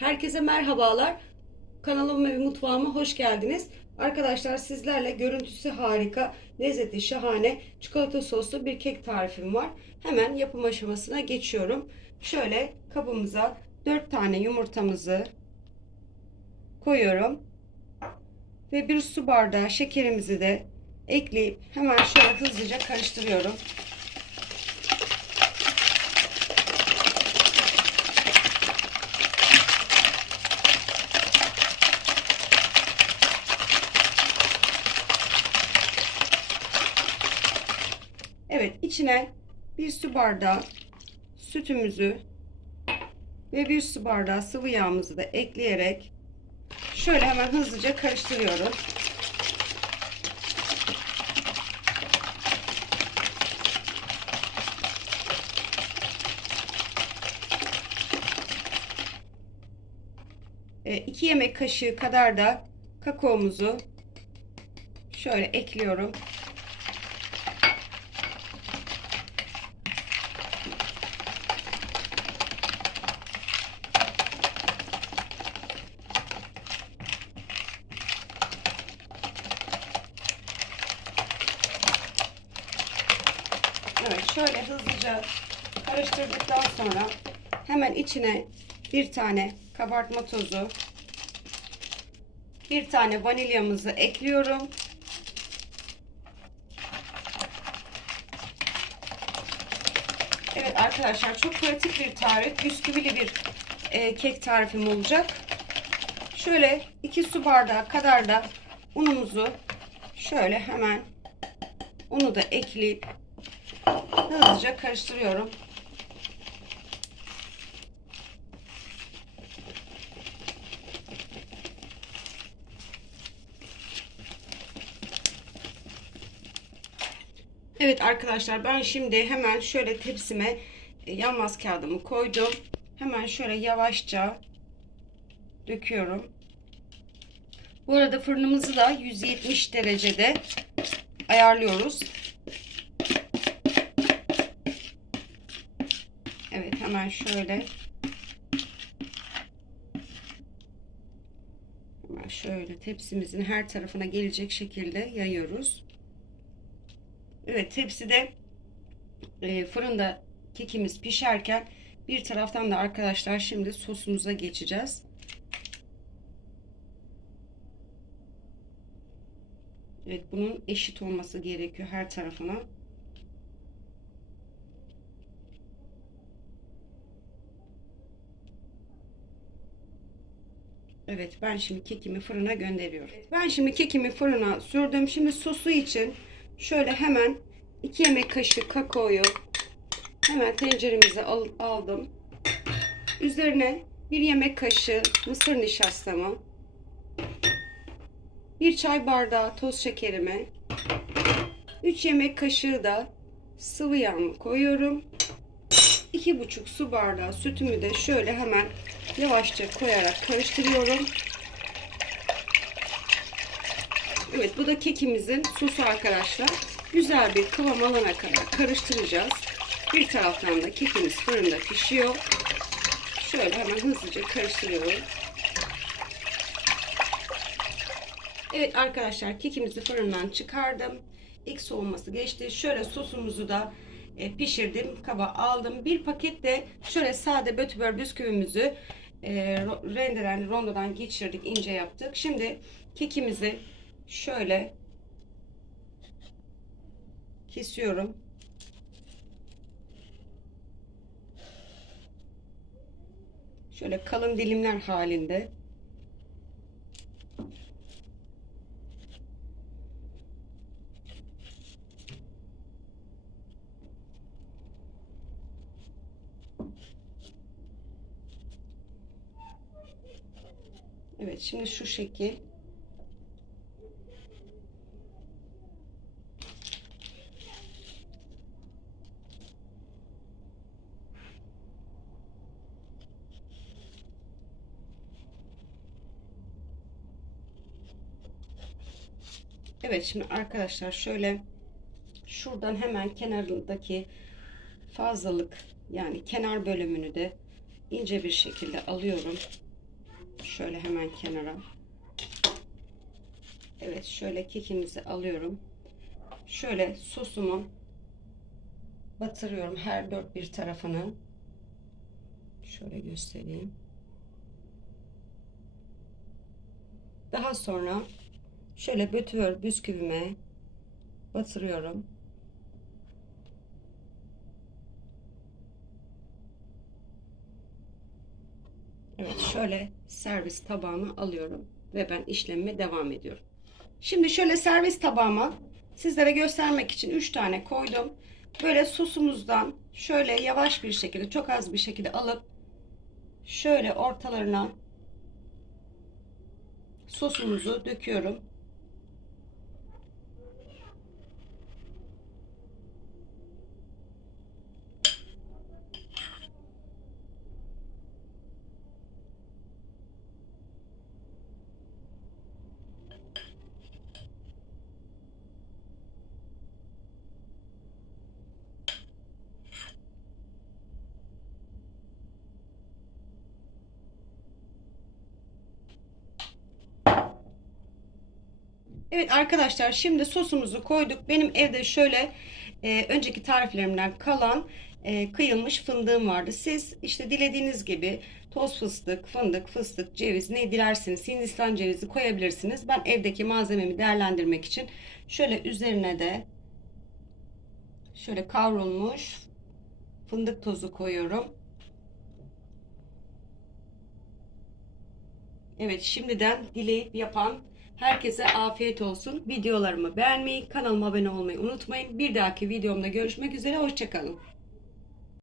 Herkese merhabalar. Kanalıma ve mutfağıma hoş geldiniz. Arkadaşlar sizlerle görüntüsü harika, lezzeti şahane, çikolata soslu bir kek tarifim var. Hemen yapım aşamasına geçiyorum. Şöyle kabımıza 4 tane yumurtamızı koyuyorum. Ve bir su bardağı şekerimizi de ekleyip hemen şöyle hızlıca karıştırıyorum. Evet içine bir su bardağı sütümüzü ve bir su bardağı sıvı yağımızı da ekleyerek şöyle hemen hızlıca karıştırıyorum. E, iki yemek kaşığı kadar da kakaomuzu şöyle ekliyorum. Evet şöyle hızlıca karıştırdıktan sonra hemen içine bir tane kabartma tozu bir tane vanilyamızı ekliyorum. Evet arkadaşlar çok pratik bir tarif. Bisküvili bir e, kek tarifim olacak. Şöyle 2 su bardağı kadar da unumuzu şöyle hemen unu da ekleyip hızlıca karıştırıyorum. Evet arkadaşlar ben şimdi hemen şöyle tepsime e, yanmaz kağıdımı koydum. Hemen şöyle yavaşça döküyorum. Bu arada fırınımızı da 170 derecede ayarlıyoruz. Evet hemen şöyle hemen şöyle tepsimizin her tarafına gelecek şekilde yayıyoruz. Evet tepside e, fırında kekimiz pişerken bir taraftan da arkadaşlar şimdi sosumuza geçeceğiz. Evet bunun eşit olması gerekiyor her tarafına. Evet ben şimdi kekimi fırına gönderiyorum. Ben şimdi kekimi fırına sürdüm. Şimdi sosu için şöyle hemen 2 yemek kaşığı kakaoyu hemen tenceremize al, aldım. Üzerine 1 yemek kaşığı mısır nişastamı, 1 çay bardağı toz şekerimi, 3 yemek kaşığı da sıvı yağımı koyuyorum. 2,5 su bardağı sütümü de şöyle hemen yavaşça koyarak karıştırıyorum. Evet bu da kekimizin sosu arkadaşlar. Güzel bir kıvam alana kadar karıştıracağız. Bir taraftan da kekimiz fırında pişiyor. Şöyle hemen hızlıca karıştırıyorum. Evet arkadaşlar kekimizi fırından çıkardım. İlk soğuması geçti. Şöyle sosumuzu da e, pişirdim. Kaba aldım. Bir paket de şöyle sade bötübör bisküvimizi e, rendelen rondodan geçirdik. ince yaptık. Şimdi kekimizi şöyle kesiyorum. Şöyle kalın dilimler halinde. Evet şimdi şu şekil. Evet şimdi arkadaşlar şöyle şuradan hemen kenarındaki fazlalık yani kenar bölümünü de ince bir şekilde alıyorum. Şöyle hemen kenara. Evet şöyle kekimizi alıyorum. Şöyle sosumun batırıyorum her dört bir tarafını. Şöyle göstereyim. Daha sonra şöyle bötüver bisküvime batırıyorum. Evet şöyle servis tabağıma alıyorum ve ben işlemime devam ediyorum. Şimdi şöyle servis tabağıma sizlere göstermek için 3 tane koydum. Böyle sosumuzdan şöyle yavaş bir şekilde çok az bir şekilde alıp şöyle ortalarına sosumuzu döküyorum. Evet arkadaşlar şimdi sosumuzu koyduk. Benim evde şöyle e, önceki tariflerimden kalan e, kıyılmış fındığım vardı. Siz işte dilediğiniz gibi toz fıstık, fındık, fıstık, ceviz ne dilerseniz Hindistan cevizi koyabilirsiniz. Ben evdeki malzememi değerlendirmek için şöyle üzerine de şöyle kavrulmuş fındık tozu koyuyorum. Evet şimdiden dileyip yapan herkese afiyet olsun. Videolarımı beğenmeyi, kanalıma abone olmayı unutmayın. Bir dahaki videomda görüşmek üzere. Hoşçakalın.